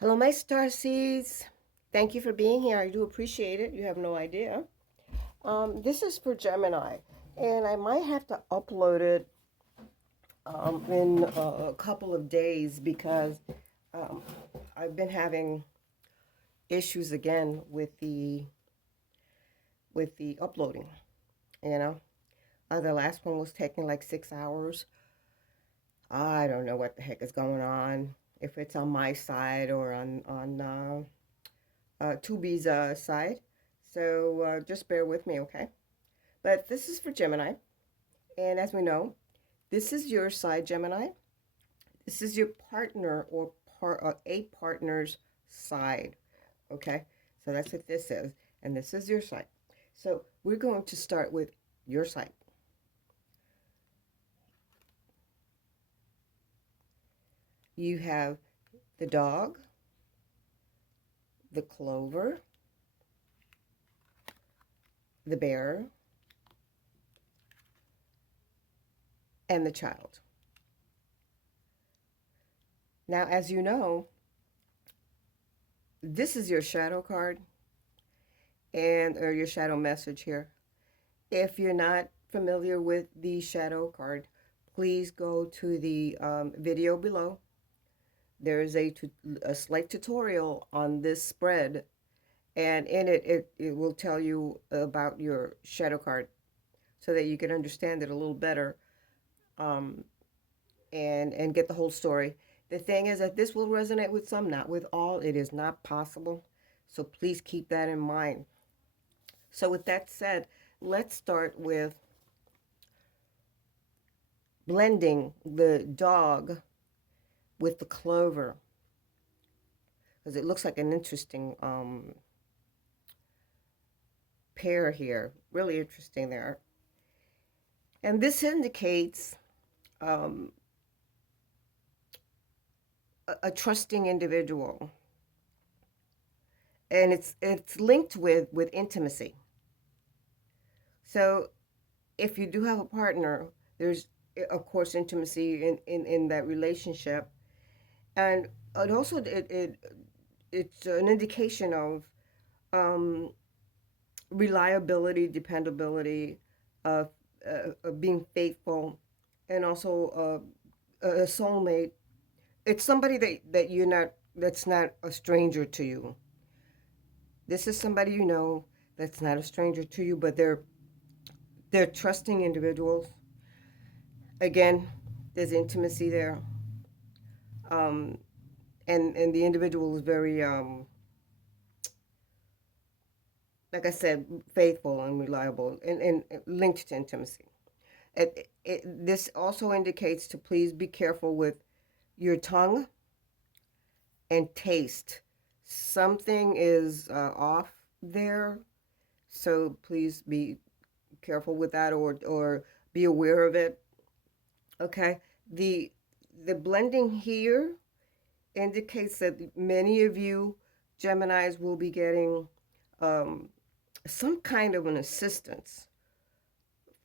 Hello, my Starseeds. Thank you for being here. I do appreciate it. You have no idea. This is for Gemini, and I might have to upload it in a couple of days because um, I've been having issues again with the uploading. You know, the last one was taking like 6 hours. I don't know what the heck is going on. If it's on my side or on Tubi's side. So just bear with me, okay? But this is for Gemini. And as we know, this is your side, Gemini. This is your partner or a partner's side, okay? So that's what this is. And this is your side. So we're going to start with your side. You have the dog, the clover, the bear, and the child. Now, as you know, this is your shadow card and or your shadow message here. If you're not familiar with the shadow card, please go to the video below. There is a slight tutorial on this spread, and in it will tell you about your shadow card so that you can understand it a little better um, and get the whole story. The thing is that this will resonate with some, not with all. It is not possible. So please keep that in mind. So with that said, let's start with blending the dog with the clover because it looks like an interesting pair here. Really interesting there. And this indicates um, a trusting individual. And it's linked with intimacy. So if you do have a partner, there's of course intimacy in that relationship. And it also it's an indication of um, reliability, dependability, uh, being faithful, and also a soulmate. It's somebody that you're not, that's not a stranger to you. This is somebody you know that's not a stranger to you, but they're trusting individuals. Again, there's intimacy there, um, and the individual is very like I said, faithful and reliable, and linked to intimacy. This also indicates to please be careful with your tongue and taste. Something is off there, so please be careful with that, or be aware of it. Okay, the the blending here indicates that many of you Geminis will be getting um, some kind of an assistance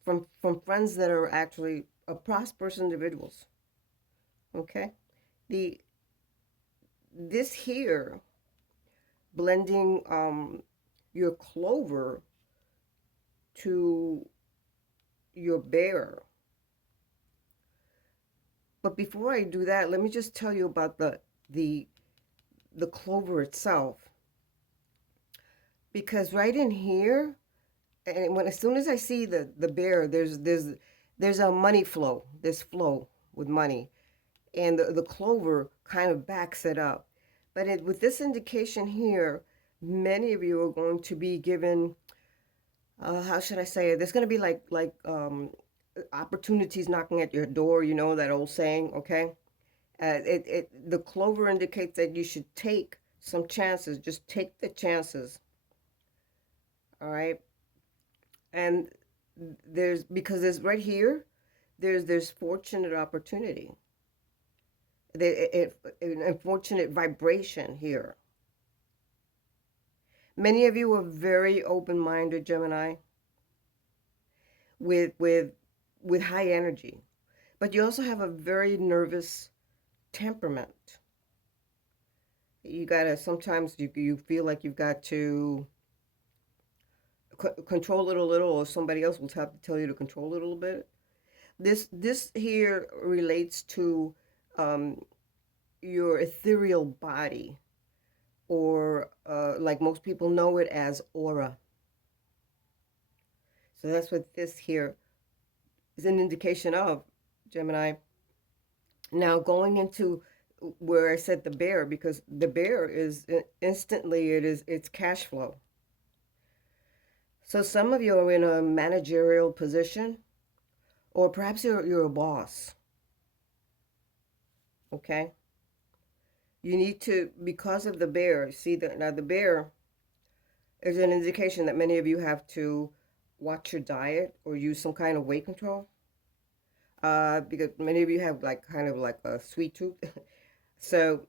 from friends that are actually prosperous individuals. Okay, the this here blending your clover to your bear. But before I do that, let me just tell you about the the clover itself, because right in here, and when as soon as I see the bear, there's a money flow. There's flow with money, and the clover kind of backs it up. But with this indication here, many of you are going to be given, how should I say it? There's going to be like opportunities knocking at your door. You know that old saying, okay? The clover indicates that you should take some chances. Just take the chances. All right. And there's, because there's right here, there's fortunate opportunity. An unfortunate vibration here. Many of you are very open-minded, Gemini, with with with high energy, but you also have a very nervous temperament. You gotta, sometimes you feel like you've got to control it a little, or somebody else will have to tell you to control it a little bit. This here relates to um, your ethereal body, or like most people know it as aura. So that's what this here is an indication of, Gemini. Now going into where I said the bear, because the bear is instantly, it's cash flow. So some of you are in a managerial position, or perhaps you're a boss. Okay, you need to, because of the bear. See that now the bear is an indication that many of you have to watch your diet or use some kind of weight control. Because many of you have like kind of like a sweet tooth, so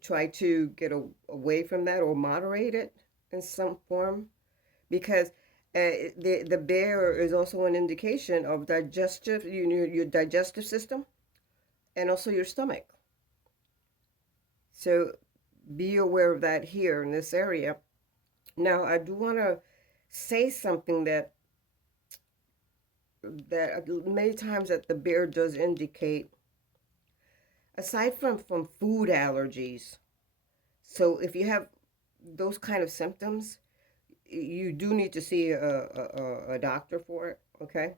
try to get away from that or moderate it in some form, because the bear is also an indication of digestive, your digestive system, and also your stomach. So be aware of that here in this area. Now I do want to say something that many times that the bear does indicate, aside from food allergies. So if you have those kind of symptoms, you do need to see a doctor for it, okay?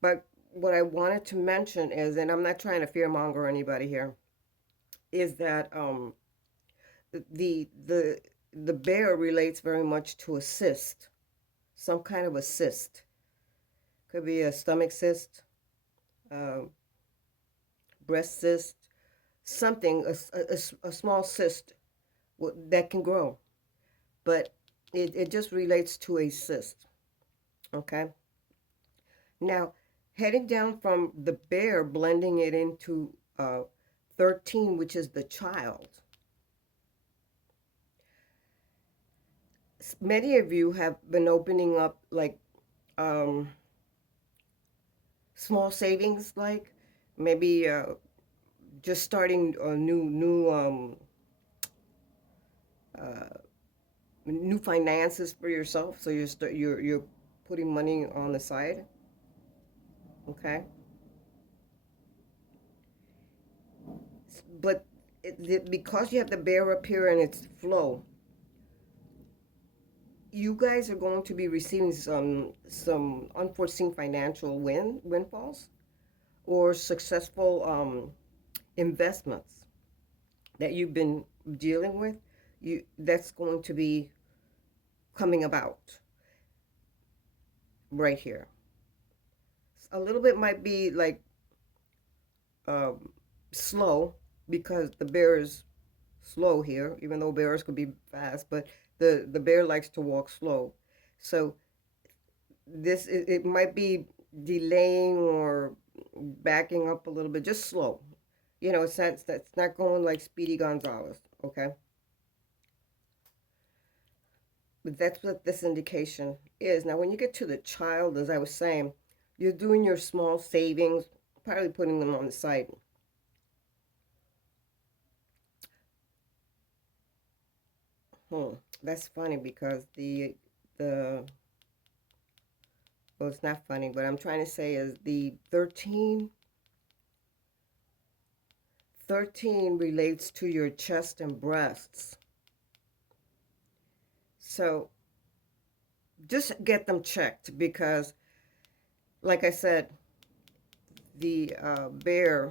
But what I wanted to mention is, and I'm not trying to fearmonger anybody here, is that the the the bear relates very much to a cyst, some kind of a cyst. Could be a stomach cyst, uh, breast cyst, something, a small cyst that can grow, but it just relates to a cyst, okay? Now, heading down from the bear, blending it into 13, which is the child. Many of you have been opening up like um, small savings, like maybe just starting a uh, new finances for yourself. So you're putting money on the side, okay? But because you have the bear up here and its flow, you guys are going to be receiving some unforeseen financial windfalls, or successful investments that you've been dealing with. That's going to be coming about right here. A little bit might be like um, slow, because the bear is slow here, even though bears could be fast, but the bear likes to walk slow. So it might be delaying or backing up a little bit, just slow. It's not going like Speedy Gonzalez, okay? But that's what this indication is. Now, when you get to the child, as I was saying, you're doing your small savings, probably putting them on the side. Hmm. That's funny, because the well, it's not funny, but I'm trying to say is the 13 relates to your chest and breasts. So just get them checked, because, like I said, the bear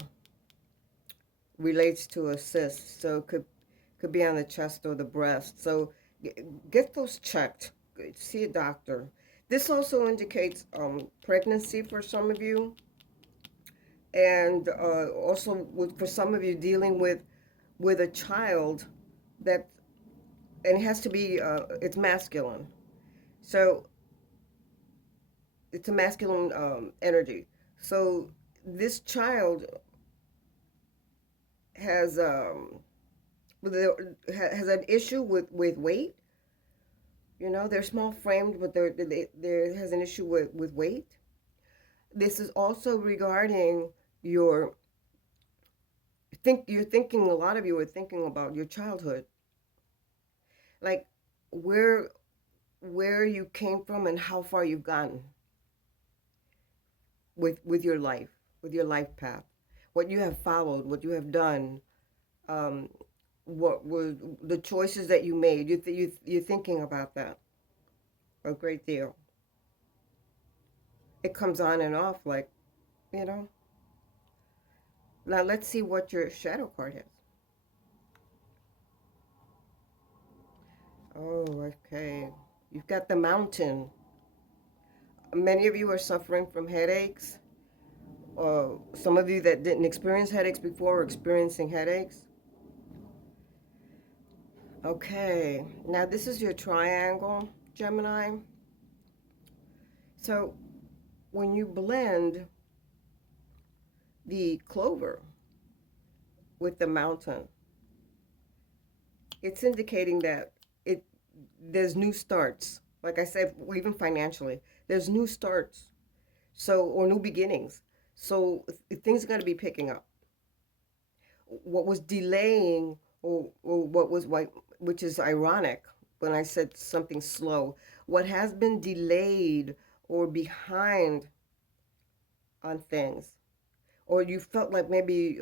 relates to a cyst, so it could be on the chest or the breast. So get those checked. See a doctor. This also indicates pregnancy for some of you, and also for some of you dealing with a child that, and it has to be it's masculine. So it's a masculine energy. So this child has has an issue with weight. They're small framed, but there has an issue with weight. This is also regarding your you're thinking, a lot of you are thinking about your childhood, like where where you came from and how far you've gotten with your life path, what you have followed, what you have done, um, what were the choices that you made. You're thinking about that a great deal. It comes on and off, like, you know. Now let's see what your shadow card is. Oh, okay. You've got the Mountain. Many of you are suffering from headaches. Some of you that didn't experience headaches before are experiencing headaches. Okay, now this is your triangle, Gemini. So when you blend the Clover with the Mountain, it's indicating that it there's new starts. Like I said, even financially, there's new starts. So, or new beginnings. So things are going to be picking up. What was delaying, or what was which is ironic when I said something slow, what has been delayed or behind on things, or you felt like maybe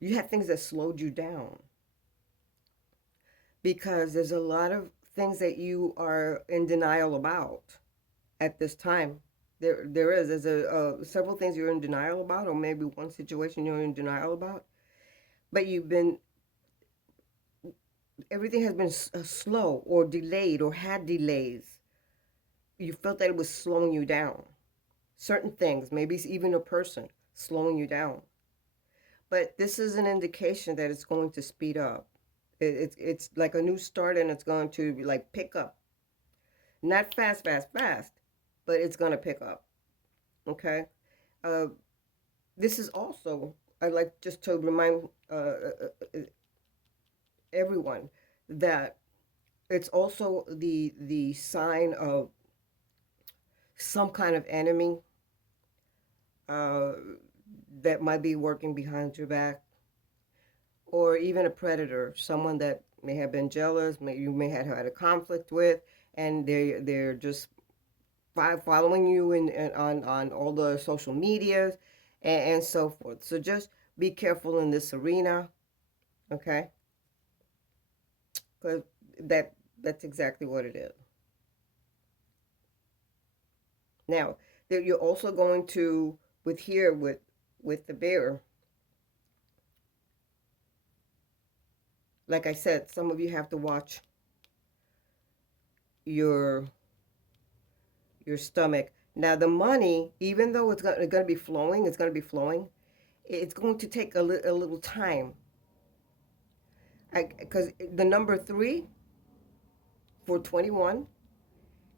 you had things that slowed you down because there's a lot of things that you are in denial about at this time. There's several things you're in denial about, or maybe one situation you're in denial about, but you've been everything has been slow or delayed or had delays. You felt that it was slowing you down. Certain things, maybe it's even a person slowing you down. But this is an indication that it's going to speed up. It's like a new start, and it's going to like pick up. Not fast, fast, fast, but it's going to pick up. Okay. Uh, this is also, I like just to remind everyone that it's also the sign of some kind of enemy uh, that might be working behind your back, or even a predator, someone that may have been jealous, you may have had a conflict with, and they're just following you on all the social medias and so forth. So just be careful in this arena, okay? Because that's exactly what it is. Now, that you're also going to with the bear. Like I said, some of you have to watch your your stomach. Now, the money, even though it's going to be flowing, it's going to be flowing. It's going to take a little time. Because the number 3 for 21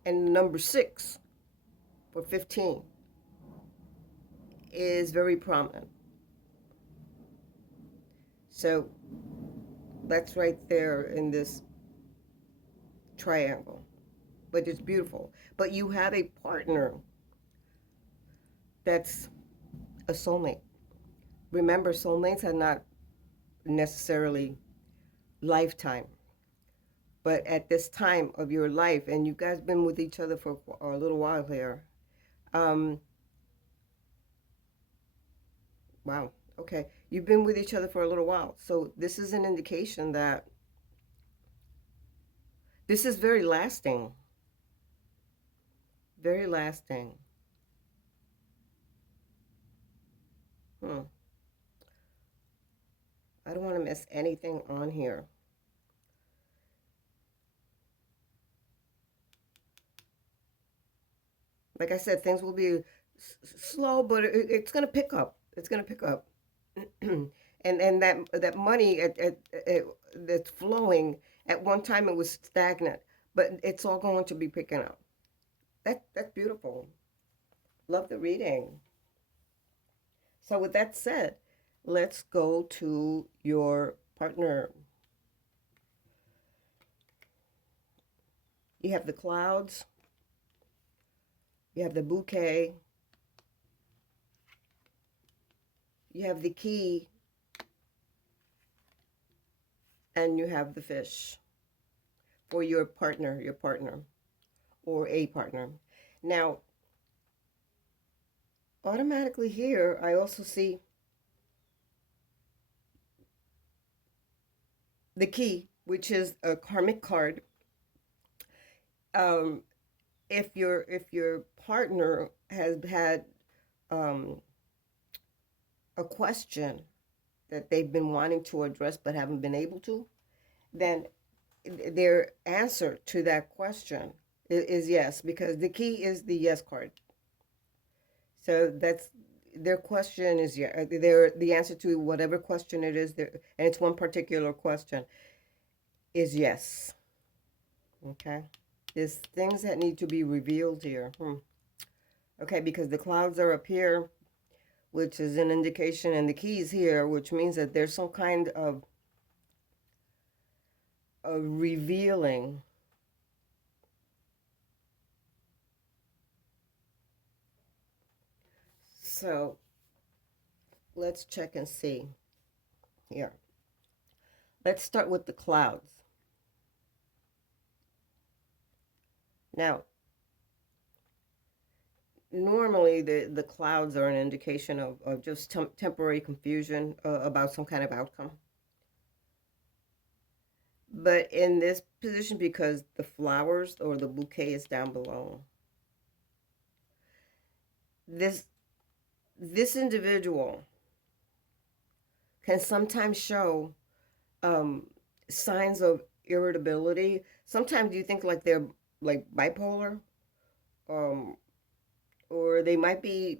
and number 6 for 15 is very prominent. So that's right there in this triangle. But it's beautiful. But you have a partner that's a soulmate. Remember, soulmates are not necessarily lifetime, but at this time of your life, and you guys been with each other for a little while here. Um, wow. Okay, you've been with each other for a little while, so this is an indication that this is very lasting. Very lasting. Hmm. I don't want to miss anything on here. Like I said, things will be slow, but it's going to pick up. It's going to pick up. And that money that's flowing, at one time it was stagnant, but it's all going to be picking up. That's beautiful. Love the reading. So with that said, let's go to your partner. You have the clouds, you have the bouquet, you have the key, and you have the fish for your partner, or a partner. Now, automatically here, I also see the key, which is a karmic card. Um, if your partner has had um, a question that they've been wanting to address but haven't been able to, then their answer to that question is yes, because the key is the yes card. So that's their question is yeah. Their the answer to whatever question it is, and it's one particular question, is yes. Okay. There's things that need to be revealed here. Okay, because the clouds are up here, which is an indication, and the keys here, which means that there's some kind of a revealing. So let's check and see here. Let's start with the clouds. Now, normally the clouds are an indication of just temporary confusion about some kind of outcome. But in this position, because the flowers or the bouquet is down below, this this individual can sometimes show um, signs of irritability. Sometimes you think like they're like bipolar, um, or they might be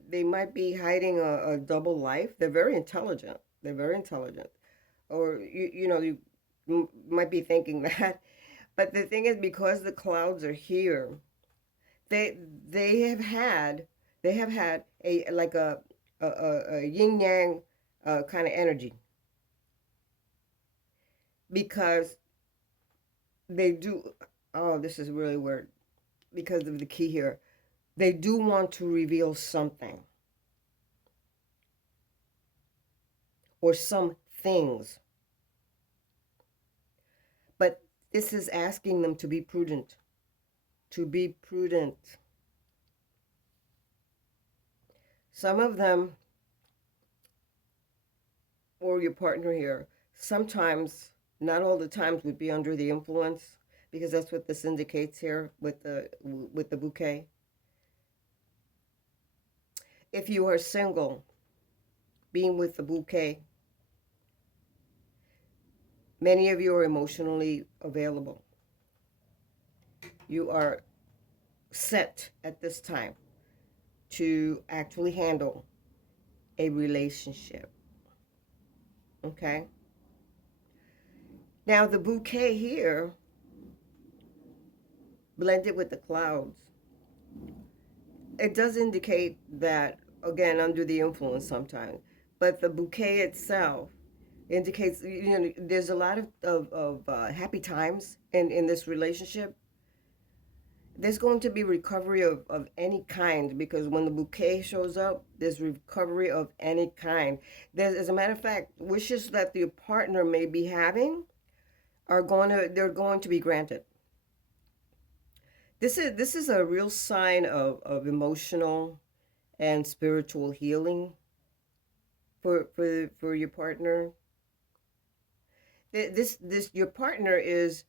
hiding a double life. They're very intelligent. They're very intelligent, or you might be thinking that. But the thing is, because the clouds are here, they they have had they have had a like a yin yang kind of energy, because they do. Oh, this is really weird because of the key here. They do want to reveal something or some things, but this is asking them to be prudent. To be prudent. Some of them, or your partner here, sometimes, not all the times, would be under the influence, because that's what this indicates here with the bouquet. If you are single, being with the bouquet, many of you are emotionally available. You are set at this time to actually handle a relationship. Okay? Now, the bouquet here, blended with the clouds, it does indicate that, again, under the influence sometimes, but the bouquet itself indicates, there's a lot of happy times in this relationship. There's going to be recovery of any kind, because when the bouquet shows up, there's recovery of any kind. There's, as a matter of fact, wishes that the partner may be having they're going to be granted. This is a real sign of emotional and spiritual healing for your partner. This your partner is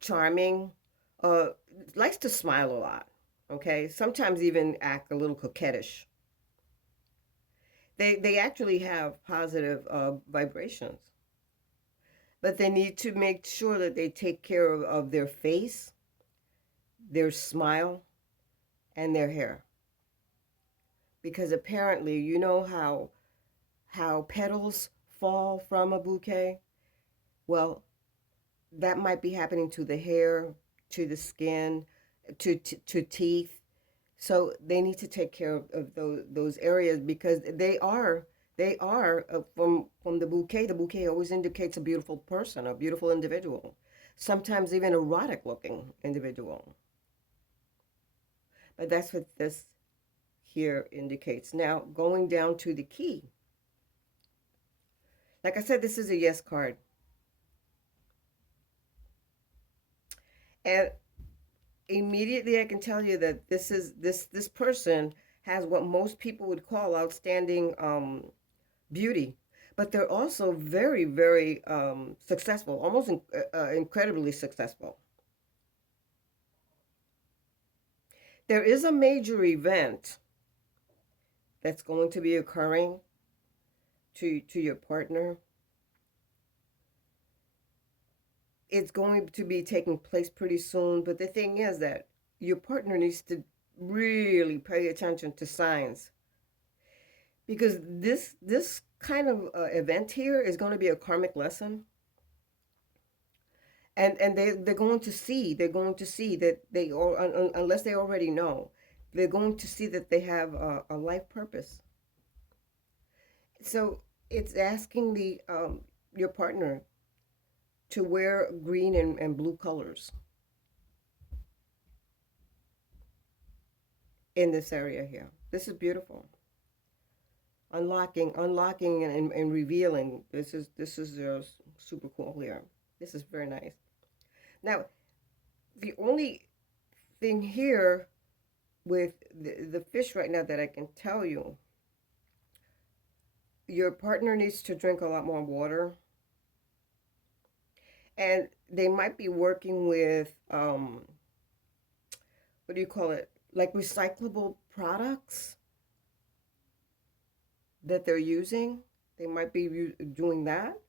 charming, likes to smile a lot. Okay, sometimes even act a little coquettish. They actually have positive vibrations, but they need to make sure that they take care of their face, their smile, and their hair, because apparently, how petals fall from a bouquet. Well, that might be happening to the hair, to the skin, to teeth. So they need to take care of those areas, because they are from the bouquet. The bouquet always indicates a beautiful person, a beautiful individual, sometimes even erotic looking individual. But that's what this here indicates. Now, going down to the key. Like I said, this is a yes card. And immediately I can tell you that this person has what most people would call outstanding beauty, but they're also very, very successful, almost incredibly successful. There is a major event that's going to be occurring to your partner. It's going to be taking place pretty soon, but the thing is that your partner needs to really pay attention to signs, because this kind of event here is going to be a karmic lesson, and they're going to see that they, or unless they already know, they're going to see that they have a life purpose. So it's asking the your partner to wear green and blue colors in this area here. This is beautiful. Unlocking and revealing. This is super cool here. This is very nice. Now, the only thing here with the fish right now that I can tell you, your partner needs to drink a lot more water, and they might be working with what do you call it, like recyclable products that they're using. They might be doing that.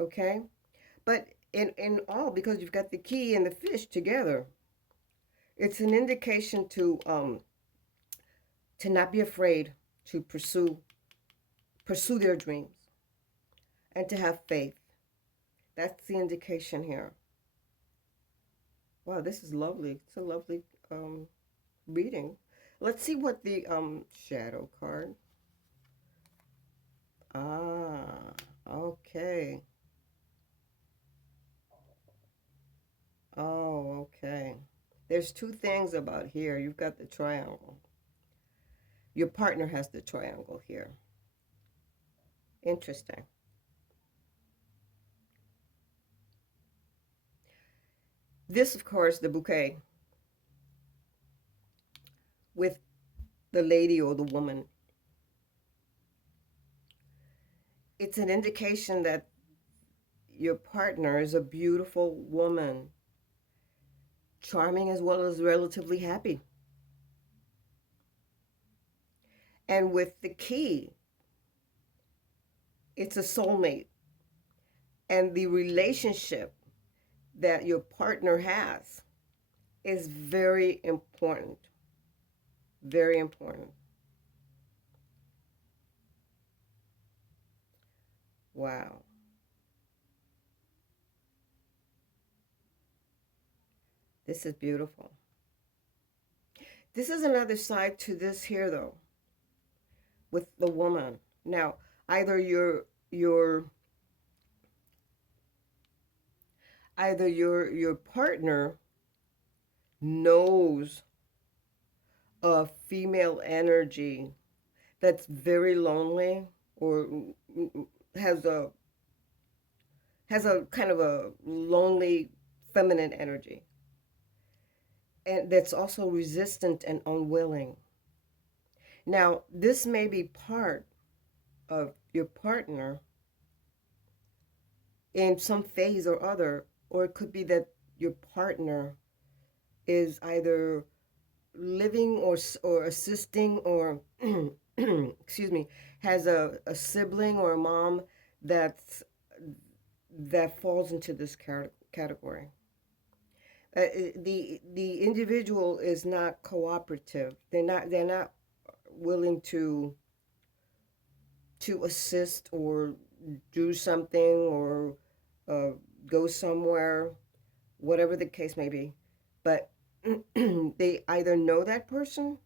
Okay, but in all, because you've got the key and the fish together, it's an indication to not be afraid to pursue their dreams and to have faith. That's the indication here. Wow, this is lovely. It's a lovely reading. Let's see what the shadow card. Ah, okay. Oh, okay. There's two things about here. You've got the triangle. Your partner has the triangle here. Interesting. This, of course, the bouquet with the lady or the woman. It's an indication that your partner is a beautiful woman, charming as well as relatively happy. And with the key, it's a soulmate. And the relationship that your partner has is very important. Very important. Wow. This is beautiful. This is another side to this here, though, with the woman. Now, either your partner knows a female energy that's very lonely, or has a kind of a lonely feminine energy, and that's also resistant and unwilling. Now, this may be part of your partner in some phase or other, or it could be that your partner is either living or assisting, or excuse me, has a sibling or a mom that's that falls into this category. The individual is not cooperative. They're not willing to assist or do something, or uh, go somewhere, whatever the case may be. But they either know that person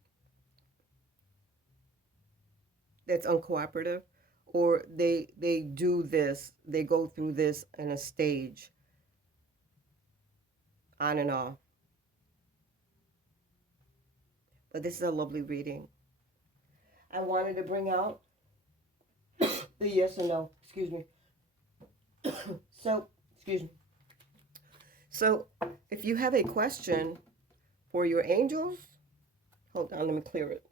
that's uncooperative, or they do this, they go through this in a stage, on and off. But this is a lovely reading. I wanted to bring out the yes or no. Excuse me. So, excuse me. So if you have a question for your angels, hold on, let me clear it.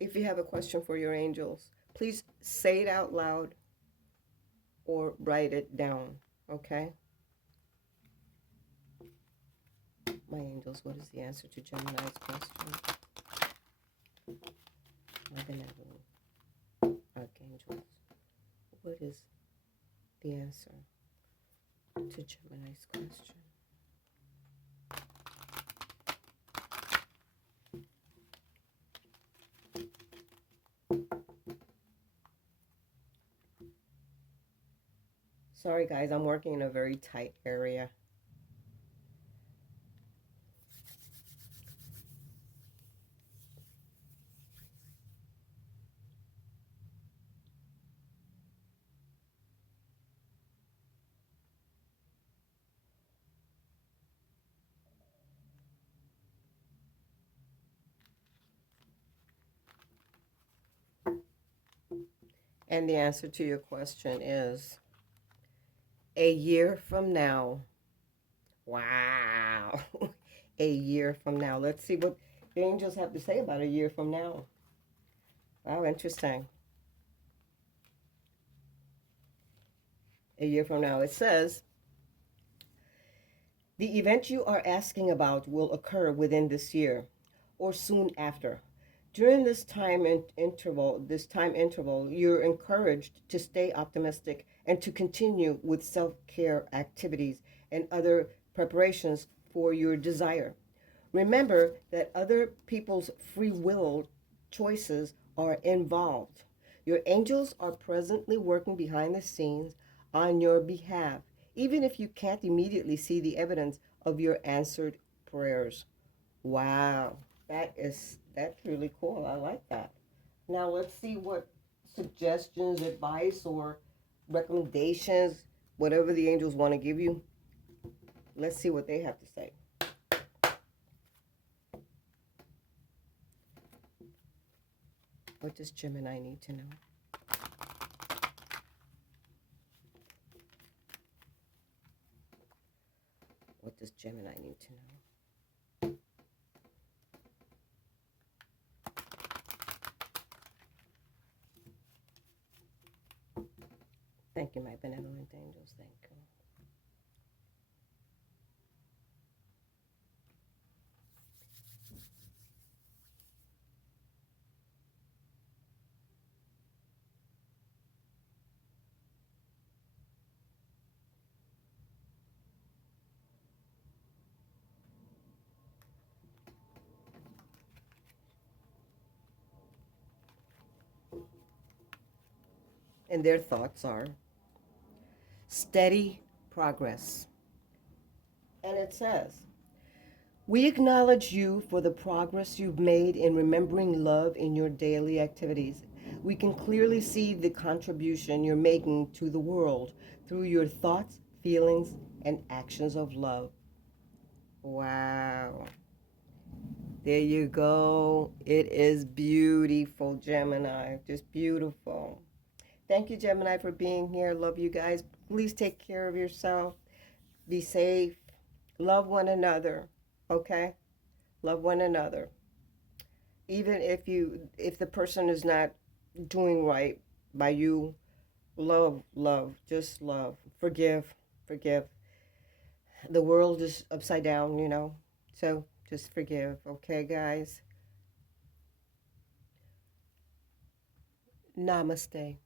If you have a question for your angels, please say it out loud or write it down, okay? My angels, what is the answer to Gemini's question? My benevolent archangels, what is the answer to Gemini's question? Sorry guys, I'm working in a very tight area. And the answer to your question is a year from now. Wow. A year from now. Let's see what the angels have to say about a year from now. Wow, interesting. A year from now. It says, the event you are asking about will occur within this year or soon after. During this time interval, you're encouraged to stay optimistic and to continue with self-care activities and other preparations for your desire. Remember that other people's free will choices are involved. Your angels are presently working behind the scenes on your behalf, even if you can't immediately see the evidence of your answered prayers. Wow, that's really cool. I like that. Now let's see what suggestions, advice, or recommendations, whatever the angels want to give you. Let's see what they have to say. What does Gemini need to know? What does Gemini need to know? Thank you, my benevolent angels. Thank you. And their thoughts are steady progress. And it says, we acknowledge you for the progress you've made in remembering love in your daily activities. We can clearly see the contribution you're making to the world through your thoughts, feelings, and actions of love. Wow. There you go. It is beautiful, Gemini. Just beautiful. Thank you, Gemini, for being here. Love you guys. Please take care of yourself. Be safe. Love one another. Okay? Love one another. Even if the person is not doing right by you, love, just love. Forgive. The world is upside down. So just forgive, okay, guys? Namaste.